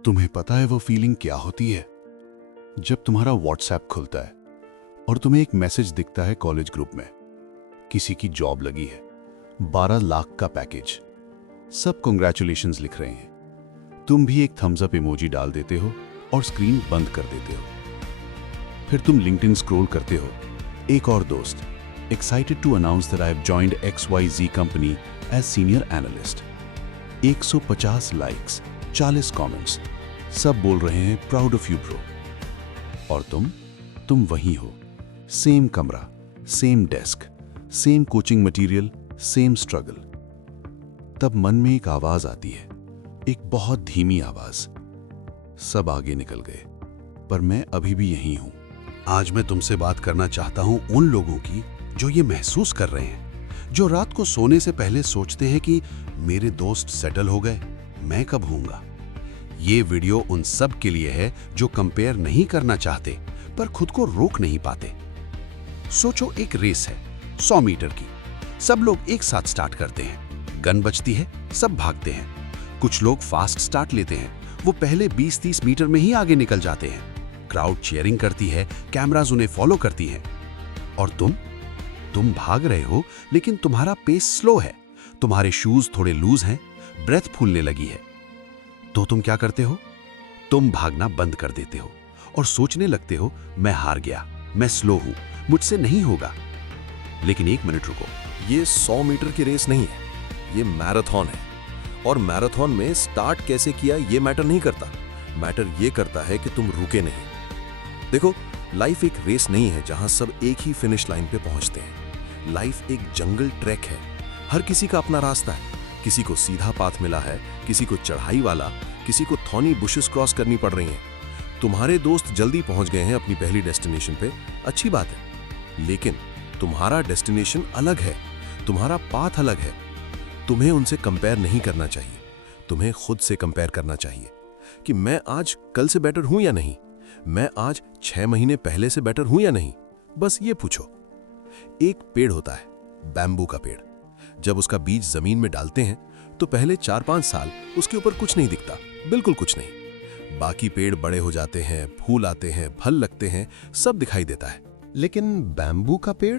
तुम्हें पता है वो फीलिंग क्या होती है? जब तुम्हारा व्हाट्सएप खुलता है और तुम्हें एक मैसेज दिखता है कॉलेज ग्रुप में, किसी की जॉब लगी है, 12 लाख का पैकेज, सब कॉन्ग्रेचुलेशंस लिख रहे हैं। तुम भी एक थम्स अप इमोजी डाल देते हो और स्क्रीन बंद कर देते हो। फिर तुम लिंक्डइन स्क्रॉल करते हो। एक और दोस्त, excited to announce that I have joined XYZ company as senior analyst. 150 likes, 40 comments, सब बोल रहे हैं प्राउड ऑफ यू ब्रो। और तुम वहीं हो, सेम कमरा, same desk, same coaching material, same struggle. तब मन में एक आवाज आती है, एक बहुत धीमी आवाज। सब आगे निकल गए, पर मैं अभी भी यहीं हूं। आज मैं तुमसे बात करना चाहता हूं उन लोगों की जो ये महसूस कर रहे हैं, जो रात को सोने से पहले सोचते हैं कि मेरे दोस्त सेटल हो गए, मैं कब होऊंगा। ये वीडियो उन सब के लिए है जो कंपेयर नहीं करना चाहते पर खुद को रोक नहीं पाते। सोचो, एक रेस है 100 मीटर की। सब लोग एक साथ स्टार्ट करते हैं, गन बजती है, सब भागते हैं। कुछ लोग फास्ट स्टार्ट लेते हैं, वो पहले 20-30 मीटर में ही आगे निकल जाते हैं। क्राउड चीयरिंग करती है, कैमराज उन्हें फॉलो करती हैं। और तुम भाग रहे हो, लेकिन तुम्हारा पेस स्लो है, तुम्हारे शूज थोड़े लूज हैं, ब्रेथ फूलने लगी है। तो तुम क्या करते हो? तुम भागना बंद कर देते हो और सोचने लगते हो, मैं हार गया, मैं स्लो हूं, मुझसे नहीं होगा। लेकिन एक मिनट रुको, ये 100 मीटर की रेस नहीं है, ये मैराथन है। और मैराथन में स्टार्ट कैसे किया ये मैटर नहीं करता, मैटर ये करता है कि तुम रुके नहीं। देखो, लाइफ एक रेस नहीं है जहां सब एक ही फिनिश लाइन पे पहुंचते हैं। लाइफ एक जंगल ट्रैक है, हर किसी का अपना रास्ता है। किसी को सीधा पाथ मिला है, किसी को चढ़ाई वाला, किसी को थॉर्नी बुशेस क्रॉस करनी पड़ रही हैं। तुम्हारे दोस्त जल्दी पहुंच गए हैं अपनी पहली डेस्टिनेशन पे, अच्छी बात है, लेकिन तुम्हारा डेस्टिनेशन अलग है, तुम्हारा पाथ अलग है। तुम्हें उनसे कंपेयर नहीं करना चाहिए, तुम्हें खुद से कंपेयर करना चाहिए कि मैं आज कल से बेटर हूं या नहीं, मैं आज 6 महीने पहले से बेटर हूं या नहीं। बस ये पूछो। एक पेड़ होता है, बैम्बू का पेड़। जब उसका बीज जमीन में डालते हैं तो पहले 4-5 साल उसके ऊपर कुछ नहीं दिखता, बिल्कुल कुछ नहीं। बाकी पेड़ बड़े हो जाते हैं, फूल आते हैं, फल लगते हैं, सब दिखाई देता है। लेकिन बैम्बू का पेड़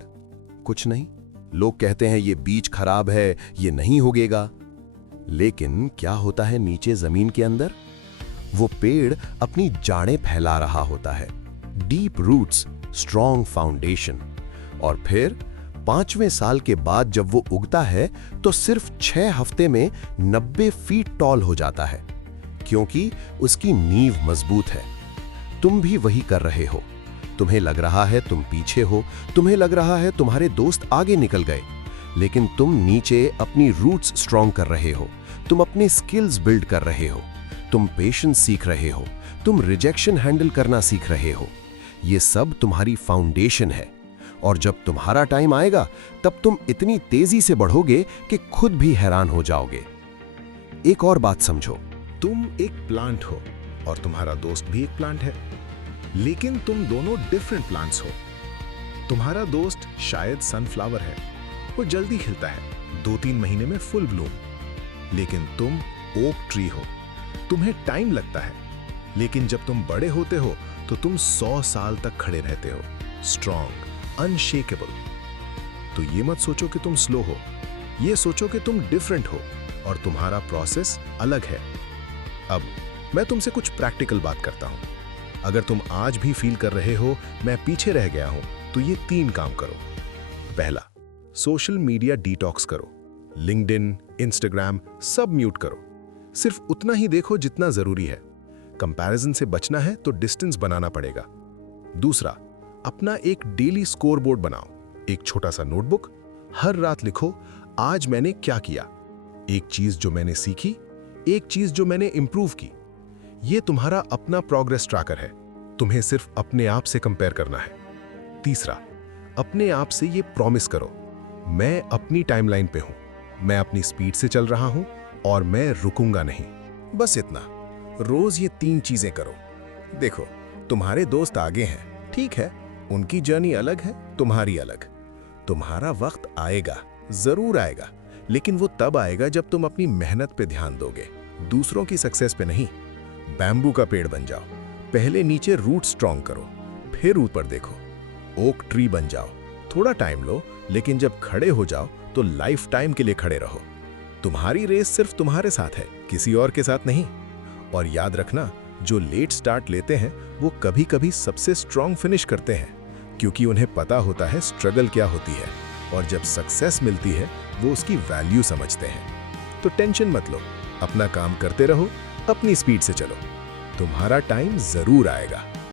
कुछ नहीं। लोग कहते हैं ये बीज खराब है, ये नहीं होगेगा। लेकिन क्या होता है नीचे जमीन के अंदर? वो पेड़ अपनी जाड़ें फैला रहा होता है, डीप रूट्स, स्ट्रॉन्ग फाउंडेशन। और फिर 5वें साल के बाद जब वो उगता है तो सिर्फ 6 हफ्ते में 90 फीट टॉल हो जाता है, क्योंकि उसकी नींव मजबूत है। तुम भी वही कर रहे हो। तुम्हें लग रहा है तुम पीछे हो, तुम्हें लग रहा है तुम्हारे दोस्त आगे निकल गए, लेकिन तुम नीचे अपनी रूट्स स्ट्रॉन्ग कर रहे हो, तुम अपने स्किल्स बिल्ड कर रहे हो, तुम पेशेंस सीख रहे हो, तुम रिजेक्शन हैंडल करना सीख रहे हो। ये सब तुम्हारी फाउंडेशन है। और जब तुम्हारा टाइम आएगा तब तुम इतनी तेजी से बढ़ोगे कि खुद भी हैरान हो जाओगे। एक और बात समझो, तुम एक प्लांट हो और तुम्हारा दोस्त भी एक प्लांट है, लेकिन तुम दोनों डिफरेंट प्लांट्स हो। तुम्हारा दोस्त शायद सनफ्लावर है, वो जल्दी खिलता है, 2-3 महीने में फुल ब्लूम। लेकिन तुम ओक ट्री हो, तुम्हें टाइम लगता है, लेकिन जब तुम बड़े होते हो तो तुम 100 साल तक खड़े रहते हो, स्ट्रॉन्ग, अनशेकेबल। तो ये मत सोचो कि तुम स्लो हो, ये सोचो कि तुम डिफरेंट हो और तुम्हारा प्रोसेस अलग है। अब मैं तुमसे कुछ प्रैक्टिकल बात करता हूं। अगर तुम आज भी फील कर रहे हो मैं पीछे रह गया हूं, तो ये 3 काम करो। पहला, सोशल मीडिया डिटॉक्स करो। लिंक्डइन, इंस्टाग्राम सब म्यूट करो। सिर्फ उतना ही देखो जितना जरूरी है। कंपैरिजन से बचना है तो डिस्टेंस बनाना पड़ेगा। दूसरा, अपना एक डेली स्कोर बोर्ड बनाओ, एक छोटा सा नोटबुक। हर रात लिखो, आज मैंने क्या किया, एक चीज जो मैंने सीखी, एक चीज जो मैंने इंप्रूव की। ये तुम्हारा अपना प्रोग्रेस ट्रैकर है, तुम्हें सिर्फ अपने आप से कंपेयर करना है। तीसरा, अपने आप से ये प्रॉमिस करो, मैं अपनी टाइमलाइन पे हूं, मैं अपनी स्पीड से चल रहा हूं और मैं रुकूंगा नहीं। बस इतना। रोज ये 3 चीजें करो। देखो, तुम्हारे दोस्त आगे हैं, ठीक है, उनकी जर्नी अलग है, तुम्हारी अलग। तुम्हारा वक्त आएगा, जरूर आएगा, लेकिन वो तब आएगा जब तुम अपनी मेहनत पे ध्यान दोगे, दूसरों की सक्सेस पे नहीं। बैम्बू का पेड़ बन जाओ। पहले नीचे रूट स्ट्रॉन्ग करो, फिर ऊपर देखो। ओक ट्री बन जाओ। थोड़ा टाइम लो, लेकिन जब खड़े हो जाओ तो लाइफ टाइम के लिए खड़े रहो। तुम्हारी रेस सिर्फ तुम्हारे साथ है, किसी और के साथ नहीं। और याद रखना, जो लेट स्टार्ट लेते हैं वो कभी कभी सबसे स्ट्रॉन्ग फिनिश करते हैं, क्योंकि उन्हें पता होता है स्ट्रगल क्या होती है, और जब सक्सेस मिलती है वो उसकी वैल्यू समझते हैं। तो टेंशन मत लो, अपना काम करते रहो, अपनी स्पीड से चलो, तुम्हारा टाइम जरूर आएगा।